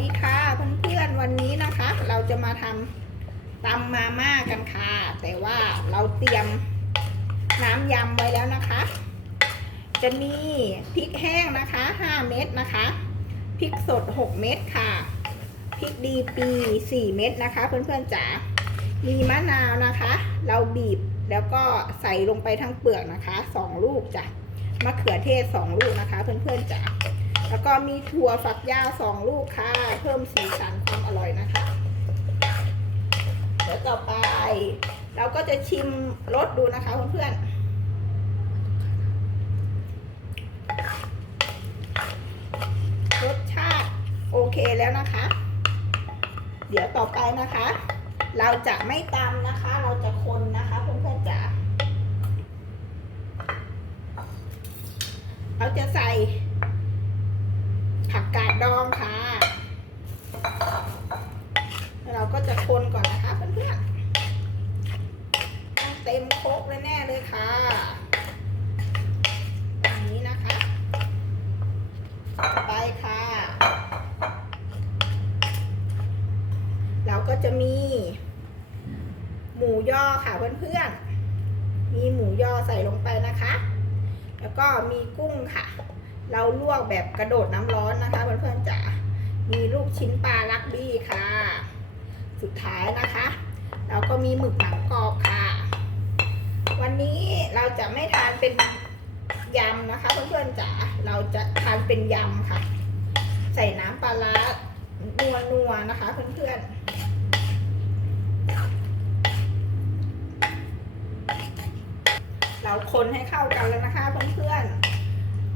ดีค่ะเพื่อนๆวันนี้นะคะ เราจะมาทำตำมาม่ากันค่ะ แต่ว่าเราเตรียมน้ำยำไว้แล้วนะคะ จะมีพริกแห้งนะคะ 5 เม็ดนะคะพริกสด 6 เม็ดค่ะพริกดีปี 4 เม็ดนะคะ เพื่อนๆจ๋ามีมะนาวนะคะ เราบีบแล้วก็ใส่ลงไปทั้งเปลือกนะคะ 2 ลูกจ้ะมะเขือเทศ 2 ลูกนะคะ เพื่อนๆจ๋า แล้วก็มีถั่วฝักยาวสองลูกค่ะ เพิ่มสีสันความอร่อยนะคะ เดี๋ยวต่อไป เราก็จะชิมรสดูนะคะเพื่อนๆรสชาติโอเคแล้วนะคะ เดี๋ยวต่อไปนะคะ เราจะไม่ตำนะคะ เราจะคนนะคะเพื่อนๆจ๋าเราจะใส่ ผักกาดดองค่ะ เราก็จะคนก่อนนะคะเพื่อนๆเต็มโคกแน่เลยค่ะอย่างนี้นะคะ ไปค่ะ เราก็จะมี หมูย่อค่ะเพื่อนๆมีหมูย่อใส่ลงไปนะคะ แล้วก็มีกุ้งค่ะ เราลวกแบบกระโดดน้ำร้อนนะคะเพื่อนๆจ๋า มีลูกชิ้นปลาลักบี้ค่ะ สุดท้ายนะคะเราก็มีหมึกหนังกรอบค่ะ วันนี้เราจะไม่ทานเป็นยำนะคะเพื่อนๆจ๋า เราจะทานเป็นยำค่ะ ใส่น้ำปลาร้านัวๆนะคะเพื่อนๆเราคนให้เข้ากันแล้วนะคะเพื่อนๆ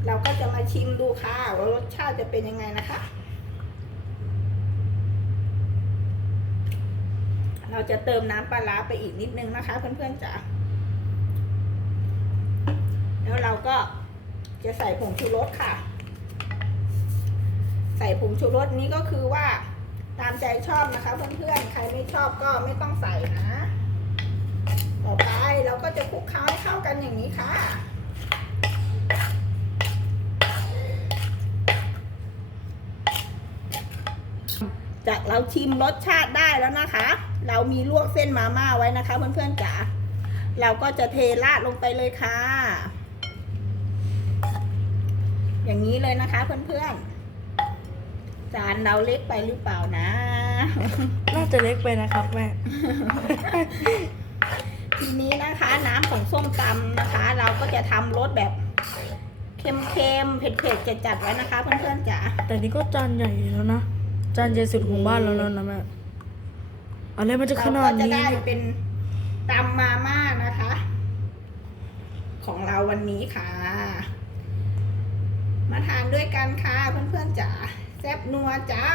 เราก็จะมาชิมดูค่ะว่ารสชาติจะเป็นยังไงนะคะ เราจะเติมน้ำปลาร้าไปอีกนิดนึงนะคะ เพื่อนๆจ๋าแล้วเราก็จะใส่ผงชูรสค่ะ ใส่ผงชูรสนี้ก็คือว่าตามใจชอบนะคะ เพื่อนๆ ใครไม่ชอบก็ไม่ต้องใส่นะ ต่อไปเราก็จะคลุกเคล้าให้เข้ากันอย่างนี้ค่ะ จากเราชิมรสชาติได้แล้วนะคะ เรามีลวกเส้นมาม่าไว้นะคะ เพื่อนๆจ๋าเราก็จะเทราดลงไปเลยค่ะ อย่างนี้เลยนะคะ เพื่อนๆจานเราเล็กไปหรือเปล่านะ น่าจะเล็กไปนะครับแม่ทีนี้นะคะน้ำของส้มตำนะคะ เราก็จะทำรสแบบเค็มๆเผ็ดๆจัดๆไว้นะคะ เพื่อนๆจ๋าแต่นี่ก็จานใหญ่แล้วนะ จานใหญ่สุดของบ้านเราแล้วนะแม่อะไรมันจะขนาก็ดจะนี้ได้เป็นตำมาม่านะคะ ของเราวันนี้ค่ะ มาทานด้วยกันค่ะเพื่อนๆจ๋าแซ่บนัวจ้า